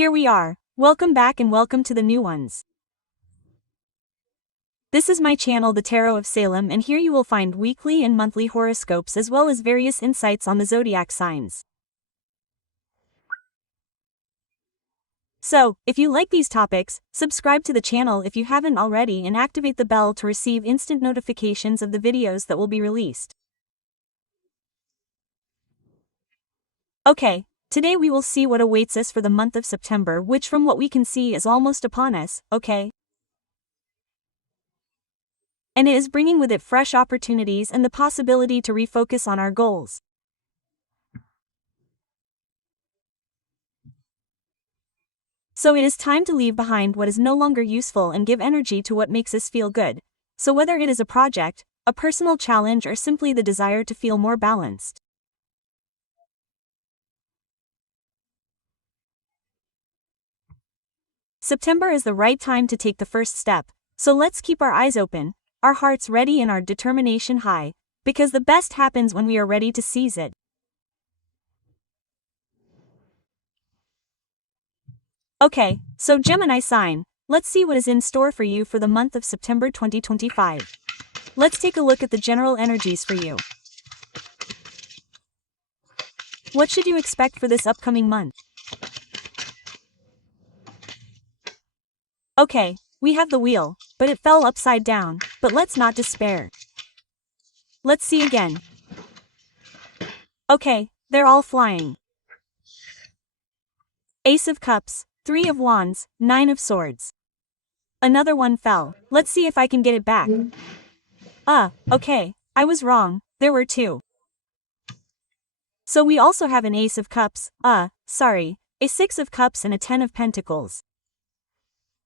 Here we are. Welcome back and welcome to the new ones. This is my channel The Tarot of Salem, and here you will find weekly and monthly horoscopes as well as various insights on the zodiac signs. So, if you like these topics, subscribe to the channel if you haven't already and activate the bell to receive instant notifications of the videos that will be released. Okay, today we will see what awaits us for the month of September, which from what we can see is almost upon us, okay? And it is bringing with it fresh opportunities and the possibility to refocus on our goals. So it is time to leave behind what is no longer useful and give energy to what makes us feel good. So whether it is a project, a personal challenge, or simply the desire to feel more balanced. September is the right time to take the first step, so let's keep our eyes open, our hearts ready and our determination high, because the best happens when we are ready to seize it. Okay, so Gemini sign, let's see what is in store for you for the month of September 2025. Let's take a look at the general energies for you. What should you expect for this upcoming month? Okay, we have the wheel, but it fell upside down, but let's not despair. Let's see again. Okay, they're all flying. Ace of Cups, 3 of Wands, 9 of Swords. Another one fell. Let's see if I can get it back. Okay, I was wrong, there were 2. So we also have an Ace of Cups, a 6 of Cups and a 10 of Pentacles.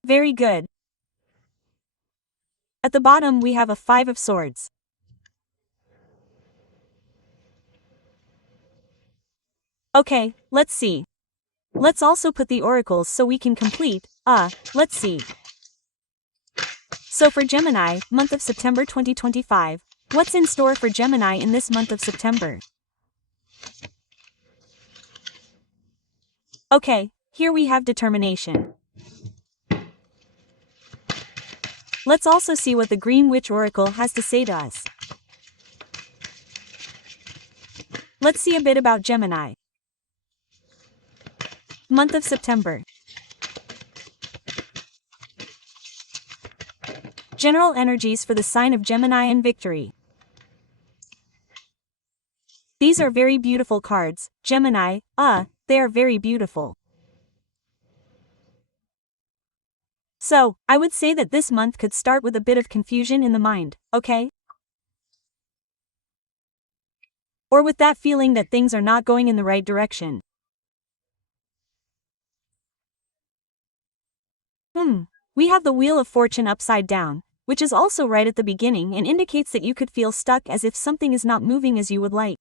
Very good. At the bottom we have a 5 of Swords. Okay, let's see. Let's also put the oracles so we can complete, let's see. So for Gemini, month of September 2025, what's in store for Gemini in this month of September? Okay, here we have determination. Let's also see what the Green Witch Oracle has to say to us. Let's see a bit about Gemini. Month of September. General energies for the sign of Gemini and victory. These are very beautiful cards, Gemini, they are very beautiful. So, I would say that this month could start with a bit of confusion in the mind, okay? Or with that feeling that things are not going in the right direction. We have the Wheel of Fortune upside down, which is also right at the beginning and indicates that you could feel stuck as if something is not moving as you would like.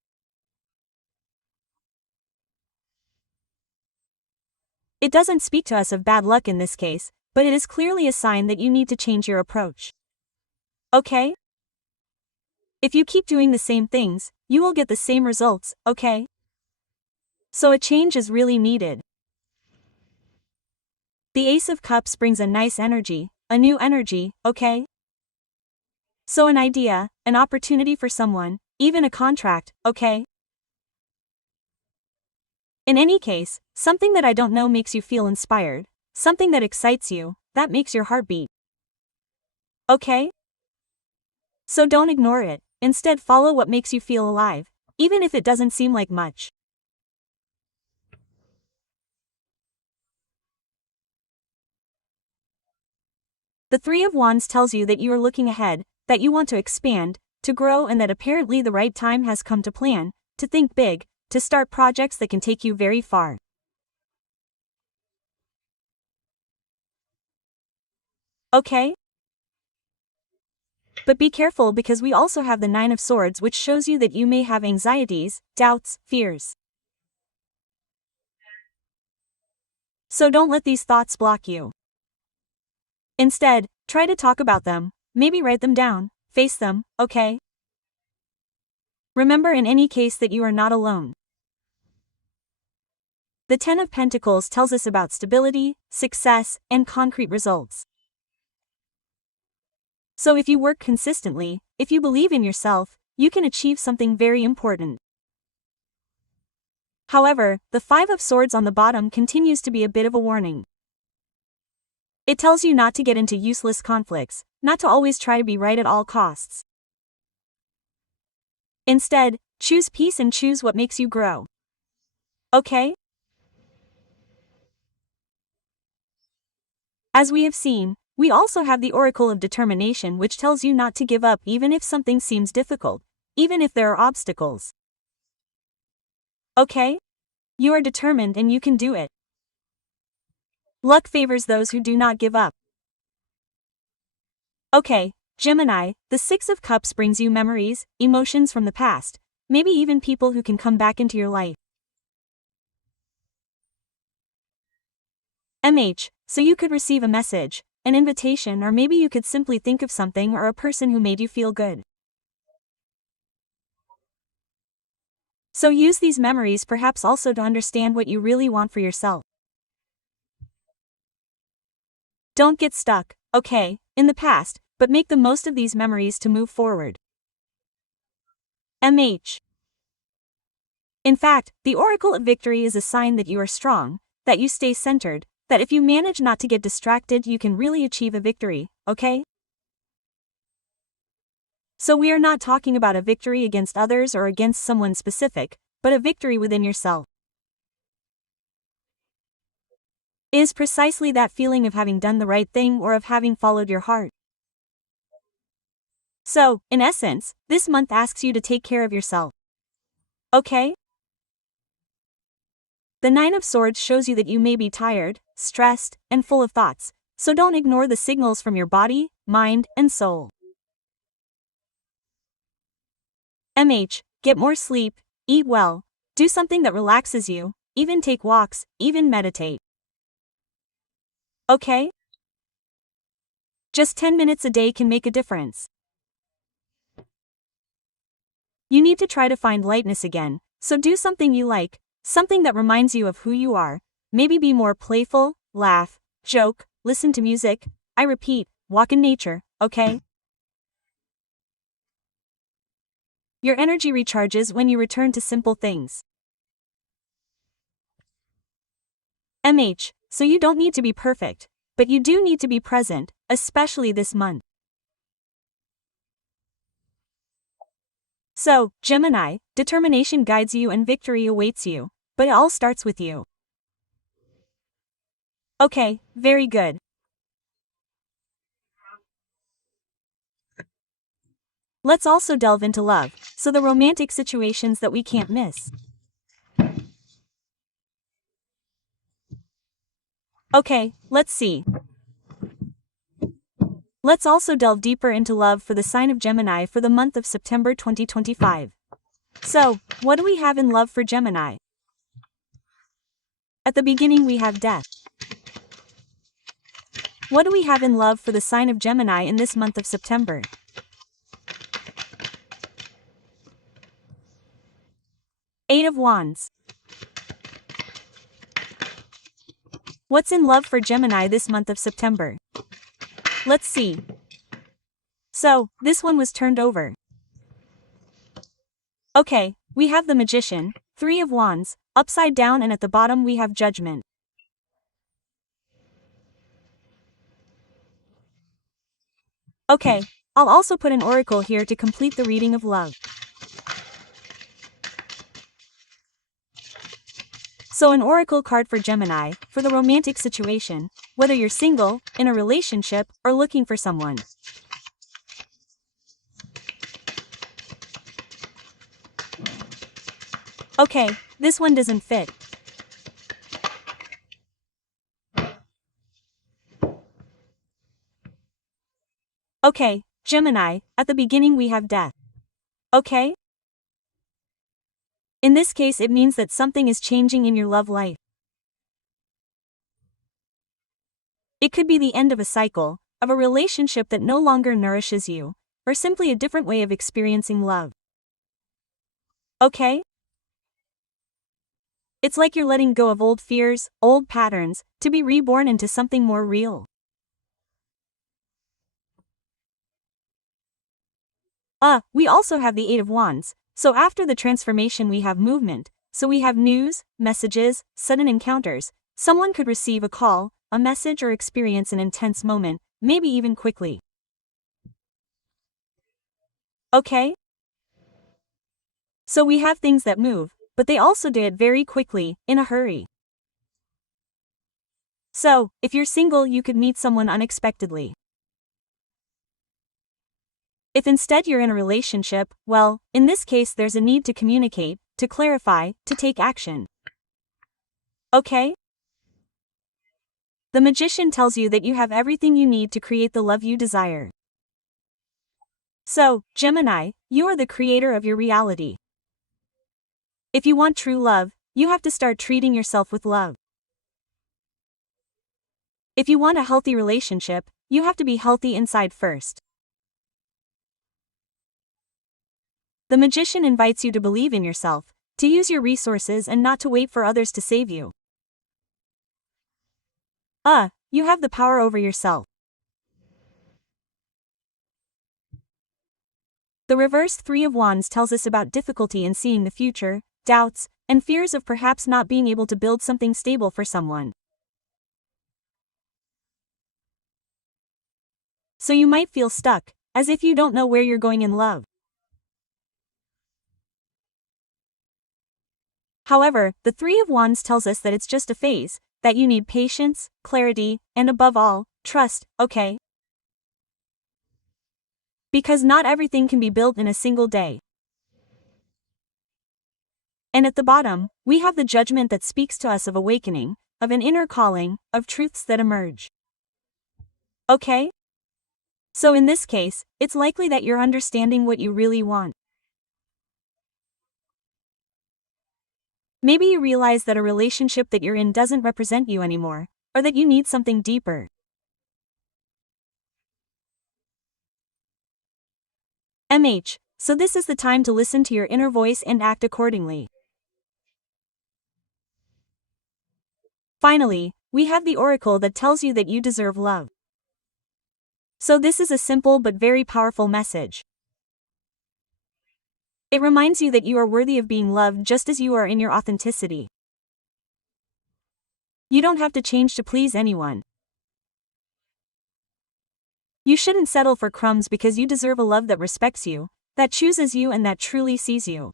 It doesn't speak to us of bad luck in this case, but it is clearly a sign that you need to change your approach. Okay? If you keep doing the same things, you will get the same results, okay? So a change is really needed. The Ace of Cups brings a nice energy, a new energy, okay? So an idea, an opportunity for someone, even a contract, okay? In any case, something that I don't know makes you feel inspired, something that excites you, that makes your heart beat. Okay? So don't ignore it, instead follow what makes you feel alive, even if it doesn't seem like much. The 3 of Wands tells you that you are looking ahead, that you want to expand, to grow, and that apparently the right time has come to plan, to think big, to start projects that can take you very far. Okay? But be careful because we also have the 9 of Swords, which shows you that you may have anxieties, doubts, fears. So don't let these thoughts block you. Instead, try to talk about them, maybe write them down, face them, okay? Remember in any case that you are not alone. The Ten of Pentacles tells us about stability, success, and concrete results. So if you work consistently, if you believe in yourself, you can achieve something very important. However, the Five of Swords on the bottom continues to be a bit of a warning. It tells you not to get into useless conflicts, not to always try to be right at all costs. Instead, choose peace and choose what makes you grow. Okay? As we have seen, we also have the Oracle of Determination, which tells you not to give up even if something seems difficult, even if there are obstacles. Okay? You are determined and you can do it. Luck favors those who do not give up. Okay, Gemini, the Six of Cups brings you memories, emotions from the past, maybe even people who can come back into your life. So you could receive a message, an invitation, or maybe you could simply think of something or a person who made you feel good. So use these memories perhaps also to understand what you really want for yourself. Don't get stuck, okay, in the past, but make the most of these memories to move forward. In fact, the Oracle of Victory is a sign that you are strong, that you stay centered, that if you manage not to get distracted you can really achieve a victory, okay? So we are not talking about a victory against others or against someone specific, but a victory within yourself. It is precisely that feeling of having done the right thing or of having followed your heart. So, in essence, this month asks you to take care of yourself. Okay? The Nine of Swords shows you that you may be tired, stressed, and full of thoughts, so don't ignore the signals from your body, mind, and soul. Get more sleep, eat well, do something that relaxes you, even take walks, even meditate. Okay? Just 10 minutes a day can make a difference. You need to try to find lightness again, so do something you like, something that reminds you of who you are. Maybe be more playful, laugh, joke, listen to music, I repeat, walk in nature, okay? Your energy recharges when you return to simple things. So you don't need to be perfect, but you do need to be present, especially this month. So, Gemini, determination guides you and victory awaits you, but it all starts with you. Okay, very good. Let's also delve into love, so the romantic situations that we can't miss. Okay, let's see. Let's also delve deeper into love for the sign of Gemini for the month of September 2025. So, what do we have in love for Gemini? At the beginning we have death. What do we have in love for the sign of Gemini in this month of September? Eight of Wands. What's in love for Gemini this month of September? Let's see. So, this one was turned over. Okay, we have the Magician, Three of Wands, upside down, and at the bottom we have Judgment. Okay, I'll also put an oracle here to complete the reading of love. So an oracle card for Gemini, for the romantic situation, whether you're single, in a relationship, or looking for someone. Okay, this one doesn't fit. Okay, Gemini, at the beginning we have death. Okay? In this case it means that something is changing in your love life. It could be the end of a cycle, of a relationship that no longer nourishes you, or simply a different way of experiencing love. Okay? It's like you're letting go of old fears, old patterns, to be reborn into something more real. We also have the Eight of Wands, so after the transformation we have movement, so we have news, messages, sudden encounters. Someone could receive a call, a message, or experience an intense moment, maybe even quickly. Okay? So we have things that move, but they also do it very quickly, in a hurry. So, if you're single, you could meet someone unexpectedly. If instead you're in a relationship, well, in this case there's a need to communicate, to clarify, to take action. Okay? The Magician tells you that you have everything you need to create the love you desire. So, Gemini, you are the creator of your reality. If you want true love, you have to start treating yourself with love. If you want a healthy relationship, you have to be healthy inside first. The Magician invites you to believe in yourself, to use your resources and not to wait for others to save you. You have the power over yourself. The reverse Three of Wands tells us about difficulty in seeing the future, doubts, and fears of perhaps not being able to build something stable for someone. So you might feel stuck, as if you don't know where you're going in love. However, the Three of Wands tells us that it's just a phase, that you need patience, clarity, and above all, trust, okay? Because not everything can be built in a single day. And at the bottom, we have the Judgment that speaks to us of awakening, of an inner calling, of truths that emerge. Okay? So in this case, it's likely that you're understanding what you really want. Maybe you realize that a relationship that you're in doesn't represent you anymore, or that you need something deeper. So this is the time to listen to your inner voice and act accordingly. Finally, we have the Oracle that tells you that you deserve love. So this is a simple but very powerful message. It reminds you that you are worthy of being loved just as you are in your authenticity. You don't have to change to please anyone. You shouldn't settle for crumbs because you deserve a love that respects you, that chooses you, and that truly sees you.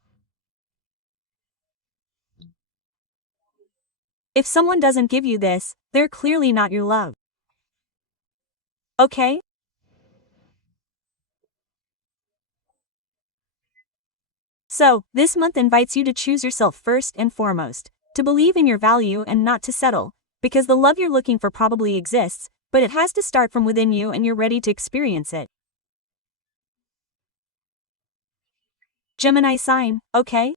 If someone doesn't give you this, they're clearly not your love. Okay? So, this month invites you to choose yourself first and foremost, to believe in your value and not to settle, because the love you're looking for probably exists, but it has to start from within you and you're ready to experience it. Gemini sign, okay?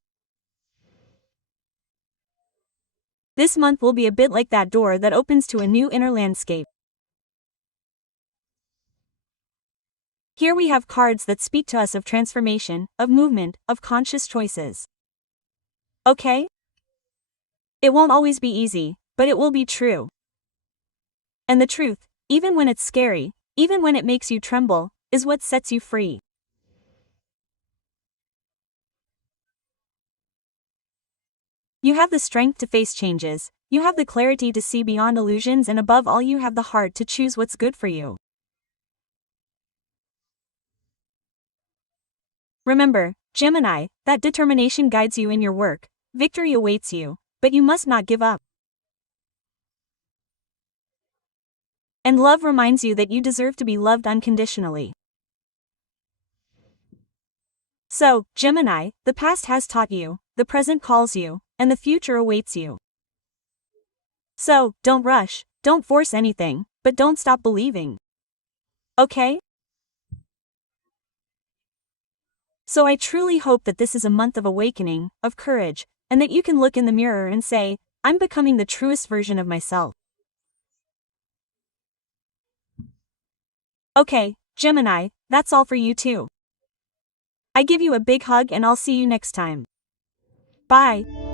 This month will be a bit like that door that opens to a new inner landscape. Here we have cards that speak to us of transformation, of movement, of conscious choices. Okay? It won't always be easy, but it will be true. And the truth, even when it's scary, even when it makes you tremble, is what sets you free. You have the strength to face changes, you have the clarity to see beyond illusions, and above all you have the heart to choose what's good for you. Remember, Gemini, that determination guides you in your work, victory awaits you, but you must not give up. And love reminds you that you deserve to be loved unconditionally. So, Gemini, the past has taught you, the present calls you, and the future awaits you. So, don't rush, don't force anything, but don't stop believing. Okay? So I truly hope that this is a month of awakening, of courage, and that you can look in the mirror and say, I'm becoming the truest version of myself. Okay, Gemini, that's all for you too. I give you a big hug and I'll see you next time. Bye.